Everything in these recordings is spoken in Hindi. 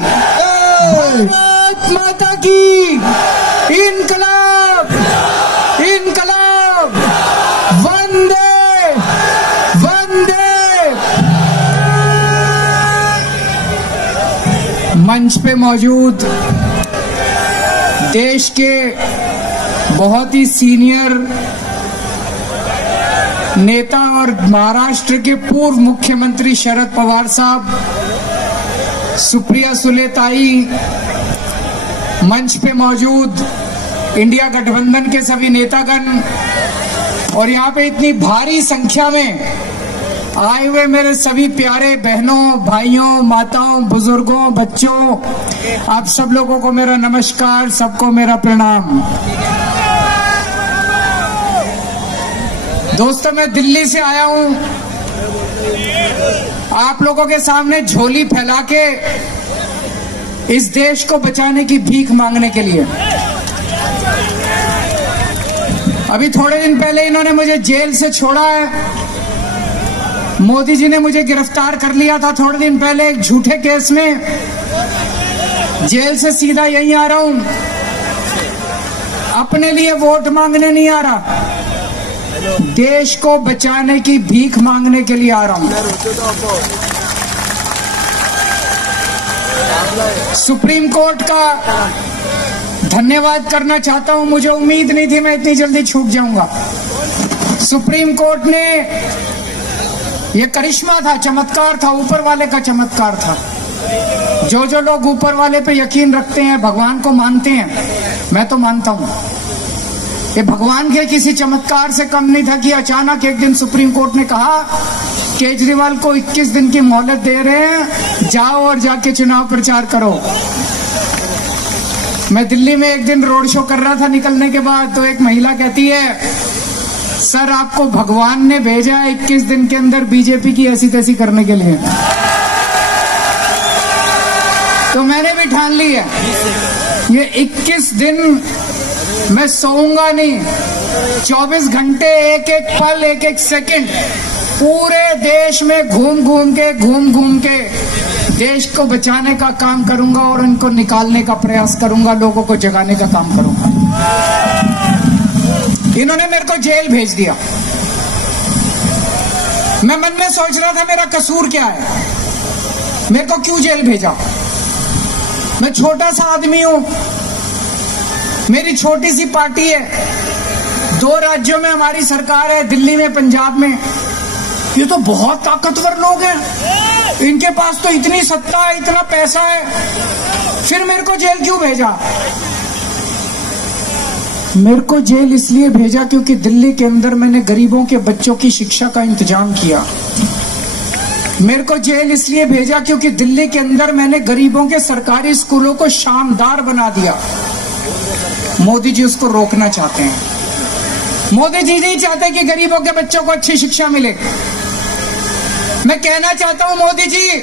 भारत माता की, इनकलाब, इनकलाब, वंदे वंदे। मंच पे मौजूद देश के बहुत ही सीनियर नेता और महाराष्ट्र के पूर्व मुख्यमंत्री शरद पवार साहब, सुप्रिया सुले ताई, मंच पे मौजूद इंडिया गठबंधन के सभी नेतागण और यहाँ पे इतनी भारी संख्या में आए हुए मेरे सभी प्यारे बहनों, भाइयों, माताओं, बुजुर्गों, बच्चों, आप सब लोगों को मेरा नमस्कार, सबको मेरा प्रणाम। दोस्तों, मैं दिल्ली से आया हूं आप लोगों के सामने झोली फैला के इस देश को बचाने की भीख मांगने के लिए। अभी थोड़े दिन पहले इन्होंने मुझे जेल से छोड़ा है। मोदी जी ने मुझे गिरफ्तार कर लिया था थोड़े दिन पहले एक झूठे केस में। जेल से सीधा यहीं आ रहा हूं, अपने लिए वोट मांगने नहीं आ रहा, देश को बचाने की भीख मांगने के लिए आ रहा हूं। सुप्रीम कोर्ट का धन्यवाद करना चाहता हूं। मुझे उम्मीद नहीं थी मैं इतनी जल्दी छूट जाऊंगा। सुप्रीम कोर्ट ने, यह करिश्मा था, चमत्कार था, ऊपर वाले का चमत्कार था। जो लोग ऊपर वाले पे यकीन रखते हैं, भगवान को मानते हैं, मैं तो मानता हूं, ये भगवान के किसी चमत्कार से कम नहीं था कि अचानक एक दिन सुप्रीम कोर्ट ने कहा केजरीवाल को 21 दिन की मोहलत दे रहे हैं, जाओ और जाके चुनाव प्रचार करो। मैं दिल्ली में एक दिन रोड शो कर रहा था, निकलने के बाद तो एक महिला कहती है, सर आपको भगवान ने भेजा है 21 दिन के अंदर बीजेपी की ऐसी तैसी करने के लिए। तो मैंने भी ठान ली है, ये 21 दिन मैं सोऊंगा नहीं, 24 घंटे, एक एक पल, एक एक सेकंड पूरे देश में घूम घूम के देश को बचाने का काम करूंगा और उनको निकालने का प्रयास करूंगा, लोगों को जगाने का काम करूंगा। इन्होंने मेरे को जेल भेज दिया। मैं मन में सोच रहा था मेरा कसूर क्या है, मेरे को क्यों जेल भेजा। मैं छोटा सा आदमी हूं, मेरी छोटी सी पार्टी है, 2 राज्यों में हमारी सरकार है, दिल्ली में, पंजाब में। ये तो बहुत ताकतवर लोग हैं, इनके पास तो इतनी सत्ता है, इतना पैसा है, फिर मेरे को जेल क्यों भेजा। मेरे को जेल इसलिए भेजा क्योंकि दिल्ली के अंदर मैंने गरीबों के बच्चों की शिक्षा का इंतजाम किया। मेरे को जेल इसलिए भेजा क्योंकि दिल्ली के अंदर मैंने गरीबों के सरकारी स्कूलों को शानदार बना दिया। मोदी जी उसको रोकना चाहते हैं। मोदी जी नहीं चाहते कि गरीबों के बच्चों को अच्छी शिक्षा मिले। मैं कहना चाहता हूं मोदी जी,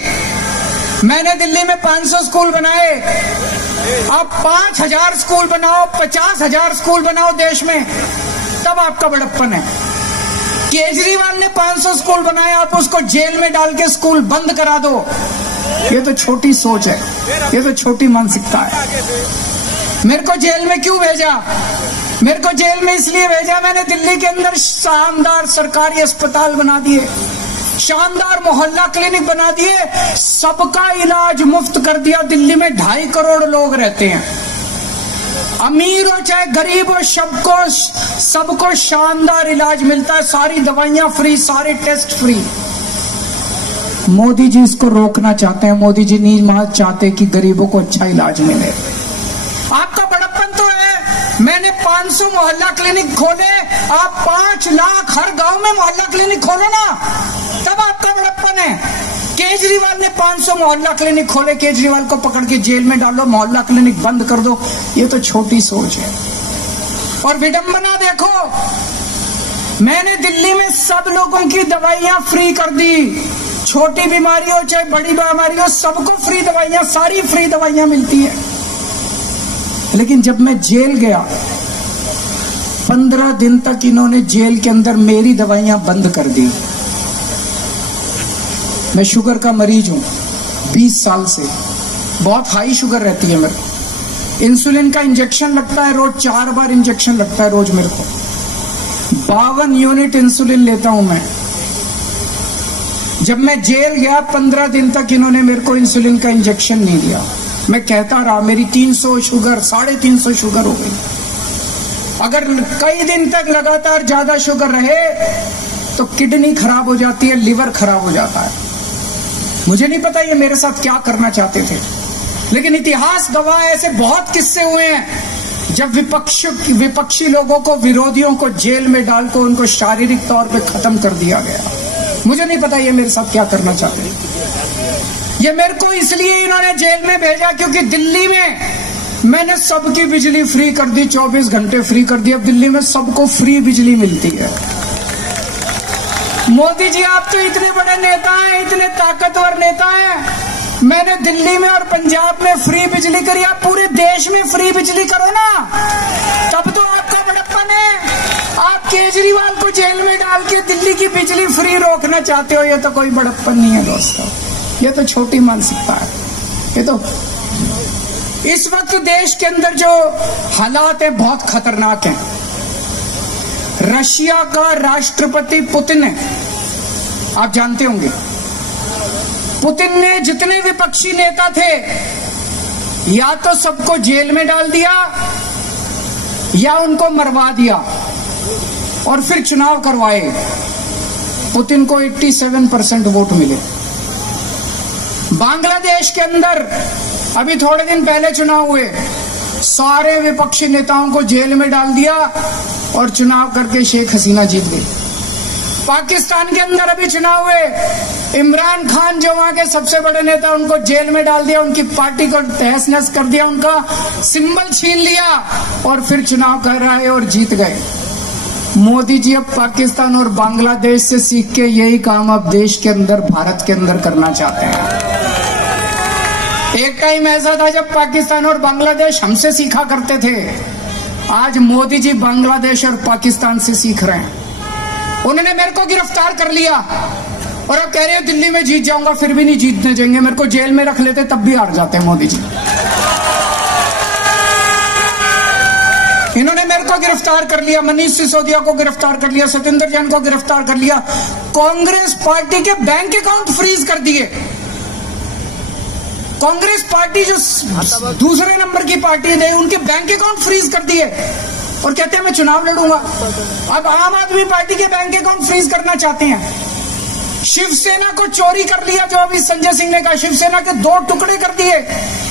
मैंने दिल्ली में 500 स्कूल बनाए, आप 5000 स्कूल बनाओ, 50,000 स्कूल बनाओ देश में, तब आपका बड़प्पन है। केजरीवाल ने 500 स्कूल बनाए, आप उसको जेल में डाल के स्कूल बंद करा दो। ये तो छोटी सोच है, ये तो छोटी मानसिकता है। मेरे को जेल में क्यों भेजा? मेरे को जेल में इसलिए भेजा, मैंने दिल्ली के अंदर शानदार सरकारी अस्पताल बना दिए, शानदार मोहल्ला क्लिनिक बना दिए, सबका इलाज मुफ्त कर दिया। दिल्ली में 2.5 करोड़ लोग रहते हैं, अमीर हो चाहे गरीब हो, सबको शानदार इलाज मिलता है, सारी दवाइयां फ्री, सारे टेस्ट फ्री। मोदी जी इसको रोकना चाहते हैं। मोदी जी नहीं चाहते कि गरीबों को अच्छा इलाज मिले। आपका बड़प्पन तो है, मैंने 500 मोहल्ला क्लिनिक खोले, आप 5 लाख हर गांव में मोहल्ला क्लिनिक खोलो ना, तब आपका बड़प्पन है। केजरीवाल ने 500 मोहल्ला क्लिनिक खोले, केजरीवाल को पकड़ के जेल में डालो, मोहल्ला क्लिनिक बंद कर दो, ये तो छोटी सोच है। और विडंबना देखो, मैंने दिल्ली में सब लोगों की दवाइयां फ्री कर दी, छोटी बीमारी हो चाहे बड़ी बीमारी हो, सबको फ्री दवाइयां, सारी फ्री दवाइयां मिलती है। लेकिन जब मैं जेल गया, 15 दिन तक इन्होंने जेल के अंदर मेरी दवाइयां बंद कर दी। मैं शुगर का मरीज हूं 20 साल से, बहुत हाई शुगर रहती है मेरे को। इंसुलिन का इंजेक्शन लगता है रोज, 4 बार इंजेक्शन लगता है रोज मेरे को। 52 यूनिट इंसुलिन लेता हूं मैं। जब मैं जेल गया 15 दिन तक इन्होंने मेरे को इंसुलिन का इंजेक्शन नहीं दिया। मैं कहता रहा मेरी 300 शुगर 350 शुगर हो गई। अगर कई दिन तक लगातार ज्यादा शुगर रहे तो किडनी खराब हो जाती है, लिवर खराब हो जाता है। मुझे नहीं पता ये मेरे साथ क्या करना चाहते थे, लेकिन इतिहास गवाह है, ऐसे बहुत किस्से हुए हैं जब विपक्षी लोगों को, विरोधियों को जेल में डालकर उनको शारीरिक तौर पे खत्म कर दिया गया। मुझे नहीं पता ये मेरे साथ क्या करना चाहते। ये मेरे को इसलिए इन्होंने जेल में भेजा क्योंकि दिल्ली में मैंने सबकी बिजली फ्री कर दी, 24 घंटे फ्री कर दी। अब दिल्ली में सबको फ्री बिजली मिलती है। मोदी जी आप तो इतने बड़े नेता हैं, इतने ताकतवर नेता हैं। मैंने दिल्ली में और पंजाब में फ्री बिजली करी, आप पूरे देश में फ्री बिजली करो ना, तब तो आपका बड़प्पन है। आप केजरीवाल को जेल में डाल के दिल्ली की बिजली फ्री रोकना चाहते हो, ये तो कोई बड़प्पन नहीं है दोस्तों, ये तो छोटी मानसिकता है। ये तो इस वक्त देश के अंदर जो हालात है बहुत खतरनाक हैं। रशिया का राष्ट्रपति पुतिन है, आप जानते होंगे। पुतिन ने जितने विपक्षी नेता थे या तो सबको जेल में डाल दिया या उनको मरवा दिया और फिर चुनाव करवाए। पुतिन को 87% वोट मिले। बांग्लादेश के अंदर अभी थोड़े दिन पहले चुनाव हुए, सारे विपक्षी नेताओं को जेल में डाल दिया और चुनाव करके शेख हसीना जीत गई। पाकिस्तान के अंदर अभी चुनाव हुए, इमरान खान जो वहां के सबसे बड़े नेता, उनको जेल में डाल दिया, उनकी पार्टी को तहस नहस कर दिया, उनका सिंबल छीन लिया और फिर चुनाव कर रहा है और जीत गए। मोदी जी अब पाकिस्तान और बांग्लादेश से सीख के यही काम अब देश के अंदर, भारत के अंदर करना चाहते हैं। एक टाइम ऐसा था जब पाकिस्तान और बांग्लादेश हमसे सीखा करते थे, आज मोदी जी बांग्लादेश और पाकिस्तान से सीख रहे हैं। उन्होंने मेरे को गिरफ्तार कर लिया और अब कह रहे हैं दिल्ली में जीत जाऊंगा, फिर भी नहीं जीतने देंगे। मेरे को जेल में रख लेते तब भी हार जाते हैं मोदी जी। इन्होंने मेरे को गिरफ्तार कर लिया, मनीष सिसोदिया को गिरफ्तार कर लिया, सत्येंद्र जैन को गिरफ्तार कर लिया, कांग्रेस पार्टी के बैंक अकाउंट फ्रीज कर दिए। कांग्रेस पार्टी जो दूसरे नंबर की पार्टी है, उनके बैंक अकाउंट फ्रीज कर दिए और कहते हैं मैं चुनाव लड़ूंगा। अब आम आदमी पार्टी के बैंक अकाउंट फ्रीज करना चाहते हैं। शिवसेना को चोरी कर लिया, जो अभी संजय सिंह ने कहा, शिवसेना के 2 टुकड़े कर दिए,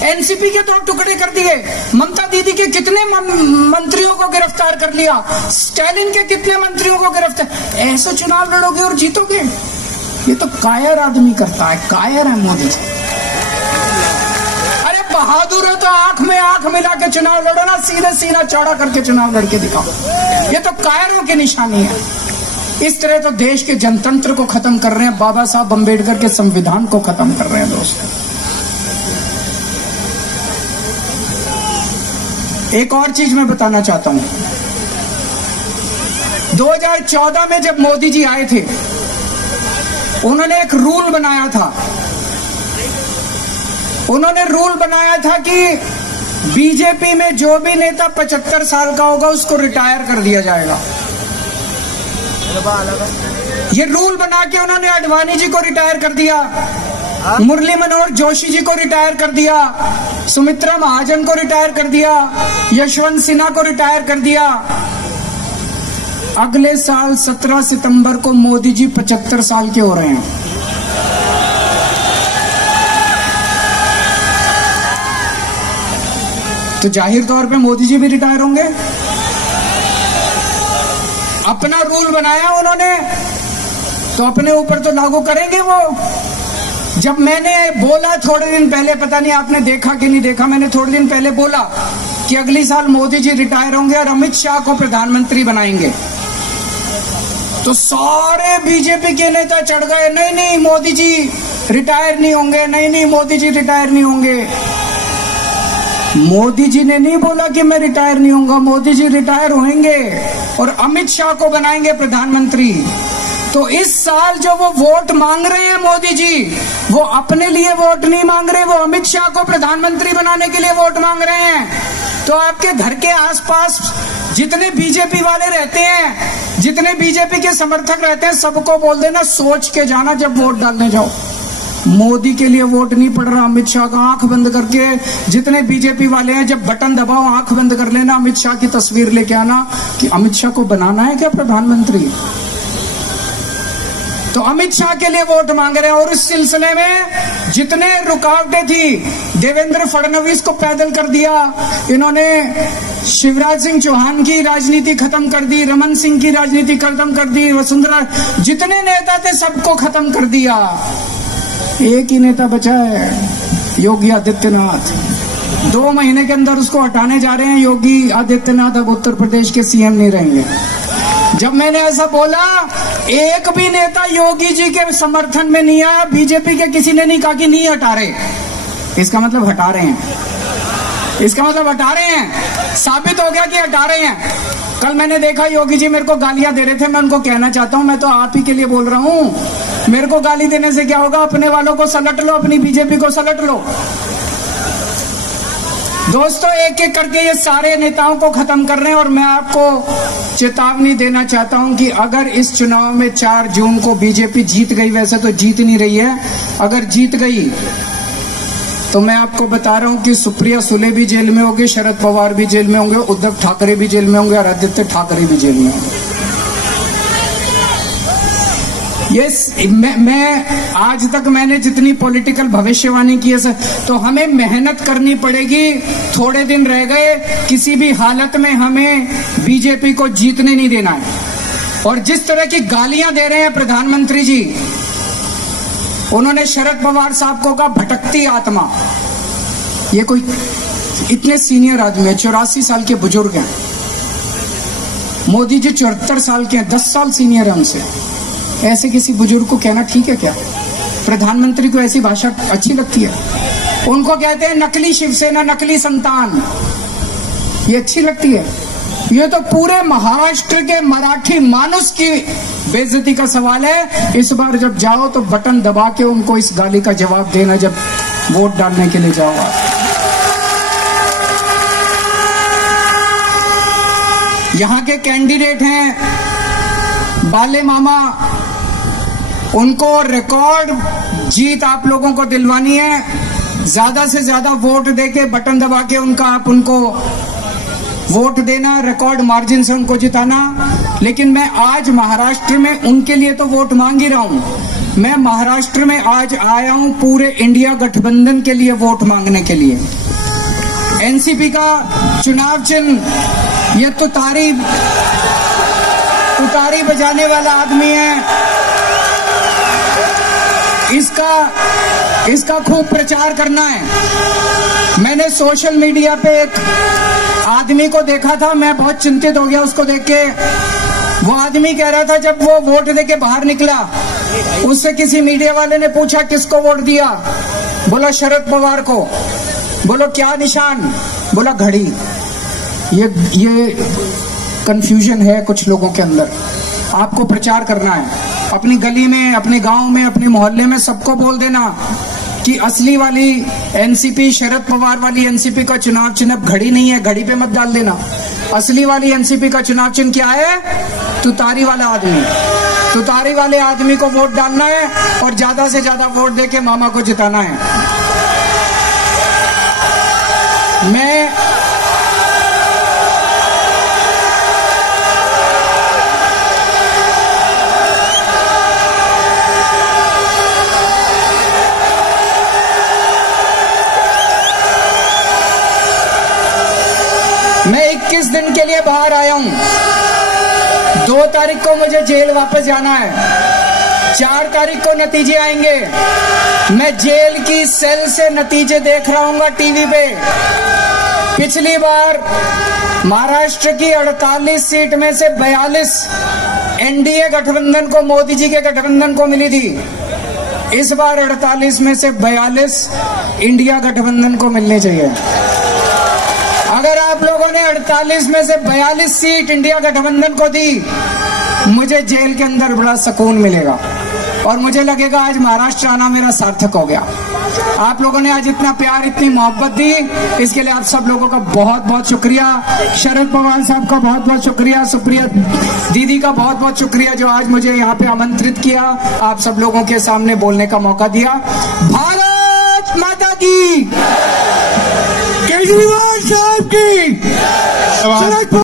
एनसीपी के 2 टुकड़े कर दिए, ममता दीदी के कितने मंत्रियों को गिरफ्तार कर लिया, स्टालिन के कितने मंत्रियों को गिरफ्तार। ऐसे चुनाव लड़ोगे और जीतोगे? ये तो कायर आदमी करता है, कायर है मोदी जी। अरे बहादुर है तो आंख में आंख मिला के चुनाव लड़ो ना, सीधे सीना चौड़ा करके चुनाव लड़के दिखाओ। ये तो कायरों की निशानी है। इस तरह तो देश के जनतंत्र को खत्म कर रहे हैं, बाबा साहब अंबेडकर के संविधान को खत्म कर रहे हैं दोस्तों। एक और चीज मैं बताना चाहता हूं। 2014 में जब मोदी जी आए थे, उन्होंने एक रूल बनाया था। उन्होंने रूल बनाया था कि बीजेपी में जो भी नेता 75 साल का होगा उसको रिटायर कर दिया जाएगा। ये रूल बना के उन्होंने आडवाणी जी को रिटायर कर दिया, मुरली मनोहर जोशी जी को रिटायर कर दिया, सुमित्रा महाजन को रिटायर कर दिया, यशवंत सिन्हा को रिटायर कर दिया। अगले साल 17 सितंबर को मोदी जी 75 साल के हो रहे हैं। तो जाहिर तौर पे मोदी जी भी रिटायर होंगे। अपना रूल बनाया उन्होंने तो अपने ऊपर तो लागू करेंगे वो। जब मैंने बोला थोड़े दिन पहले, पता नहीं आपने देखा कि नहीं देखा, मैंने थोड़े दिन पहले बोला कि अगली साल मोदी जी रिटायर होंगे और अमित शाह को प्रधानमंत्री बनाएंगे, तो सारे बीजेपी के नेता चढ़ गए, नहीं नहीं मोदी जी रिटायर नहीं होंगे, नहीं नहीं मोदी जी रिटायर नहीं होंगे। मोदी जी ने नहीं बोला कि मैं रिटायर नहीं होऊंगा, मोदी जी रिटायर होंगे और अमित शाह को बनाएंगे प्रधानमंत्री। तो इस साल जो वो वोट मांग रहे हैं मोदी जी, वो अपने लिए वोट नहीं मांग रहे, वो अमित शाह को प्रधानमंत्री बनाने के लिए वोट मांग रहे हैं। तो आपके घर के आसपास जितने बीजेपी वाले रहते हैं, जितने बीजेपी के समर्थक रहते हैं, सबको बोल देना सोच के जाना जब वोट डालने जाओ। मोदी के लिए वोट नहीं पड़ रहा, अमित शाह का आंख बंद करके जितने बीजेपी वाले हैं, जब बटन दबाओ आंख बंद कर लेना, अमित शाह की तस्वीर लेके आना कि अमित शाह को बनाना है क्या प्रधानमंत्री। तो अमित शाह के लिए वोट मांग रहे हैं। और इस सिलसिले में जितने रुकावटें थी, देवेंद्र फडणवीस को पैदल कर दिया इन्होंने, शिवराज सिंह चौहान की राजनीति खत्म कर दी, रमन सिंह की राजनीति खत्म कर दी, वसुंधरा, जितने नेता थे सबको खत्म कर दिया। एक ही नेता बचा है, योगी आदित्यनाथ। 2 महीने के अंदर उसको हटाने जा रहे हैं। योगी आदित्यनाथ अब उत्तर प्रदेश के सीएम नहीं रहेंगे। जब मैंने ऐसा बोला, एक भी नेता योगी जी के समर्थन में नहीं आया। बीजेपी के किसी ने नहीं कहा कि नहीं हटा रहे, इसका मतलब हटा रहे हैं, इसका मतलब हटा रहे हैं, साबित हो गया कि हटा रहे हैं। कल मैंने देखा योगी जी मेरे को गालियां दे रहे थे, मैं उनको कहना चाहता हूं, मैं तो आप ही के लिए बोल रहा हूं, मेरे को गाली देने से क्या होगा, अपने वालों को सलट लो, अपनी बीजेपी को सलट लो। दोस्तों, एक एक करके ये सारे नेताओं को खत्म कर रहे हैं। और मैं आपको चेतावनी देना चाहता हूं कि अगर इस चुनाव में 4 जून को बीजेपी जीत गई, वैसे तो जीत नहीं रही है, अगर जीत गई तो मैं आपको बता रहा हूं कि सुप्रिया सुले भी जेल में होंगे, शरद पवार भी जेल में होंगे, उद्धव ठाकरे भी जेल में होंगे और आदित्य ठाकरे भी जेल में होंगे। मैं आज तक मैंने जितनी पॉलिटिकल भविष्यवाणी की है, तो हमें मेहनत करनी पड़ेगी। थोड़े दिन रह गए, किसी भी हालत में हमें बीजेपी को जीतने नहीं देना है। और जिस तरह की गालियां दे रहे हैं प्रधानमंत्री जी, उन्होंने शरद पवार साहब को कहा भटकती आत्मा। ये कोई इतने सीनियर आदमी है, 84 साल के बुजुर्ग हैं। मोदी जी 74 साल के हैं, 10 साल सीनियर है उनसे। ऐसे किसी बुजुर्ग को कहना ठीक है क्या? प्रधानमंत्री को ऐसी भाषा अच्छी लगती है? उनको कहते हैं नकली शिवसेना, नकली संतान, ये अच्छी लगती है? ये तो पूरे महाराष्ट्र के मराठी मानुस की बेइज्जती का सवाल है। इस बार जब जाओ तो बटन दबा के उनको इस गाली का जवाब देना जब वोट डालने के लिए जाओ। यहाँ के कैंडिडेट हैं बाले मामा, उनको रिकॉर्ड जीत आप लोगों को दिलवानी है। ज्यादा से ज्यादा वोट देके बटन दबा के आप उनको वोट देना, रिकॉर्ड मार्जिन से उनको जिताना। लेकिन मैं आज महाराष्ट्र में उनके लिए तो वोट मांग ही रहा हूं। मैं महाराष्ट्र में आज आया हूं पूरे इंडिया गठबंधन के लिए वोट मांगने के लिए। एनसीपी का चुनाव चिन्ह ये तुतारी बजाने वाला आदमी है, इसका खूब प्रचार करना है। मैंने सोशल मीडिया पे एक आदमी को देखा था, मैं बहुत चिंतित हो गया उसको देख के। वो आदमी कह रहा था जब वो वोट देके बाहर निकला, उससे किसी मीडिया वाले ने पूछा किसको वोट दिया, बोला शरद पवार को। बोलो क्या निशान? बोला घड़ी। ये कंफ्यूजन है कुछ लोगों के अंदर। आपको प्रचार करना है अपनी गली में, अपने गांव में, अपने मोहल्ले में, सबको बोल देना कि असली वाली एनसीपी, शरद पवार वाली एनसीपी का चुनाव चिन्ह घड़ी नहीं है, घड़ी पे मत डाल देना। असली वाली एनसीपी का चुनाव चिन्ह क्या है? तुतारी वाला आदमी। तुतारी वाले आदमी को वोट डालना है और ज्यादा से ज्यादा वोट देके मामा को जिताना है। मैं 21 दिन के लिए बाहर आया हूं। 2 तारीख को मुझे जेल वापस जाना है, 4 तारीख को नतीजे आएंगे। मैं जेल की सेल से नतीजे देख रहा हूँ टीवी पे। पिछली बार महाराष्ट्र की 48 सीट में से 42 एनडीए गठबंधन को, मोदी जी के गठबंधन को मिली थी। इस बार 48 में से 42 इंडिया गठबंधन को मिलनी चाहिए। अगर आप लोगों ने 48 में से 42 सीट इंडिया गठबंधन को दी मुझे जेल के अंदर बड़ा सुकून मिलेगा और मुझे लगेगा आज महाराष्ट्र आना मेरा सार्थक हो गया। आप लोगों ने आज इतना प्यार, इतनी मोहब्बत दी, इसके लिए आप सब लोगों का बहुत बहुत शुक्रिया। शरद पवार साहब का बहुत बहुत शुक्रिया, सुप्रिया दीदी का बहुत बहुत शुक्रिया जो आज मुझे यहाँ पे आमंत्रित किया, आप सब लोगों के सामने बोलने का मौका दिया। भारत माता की, केजरीवाल साहब की।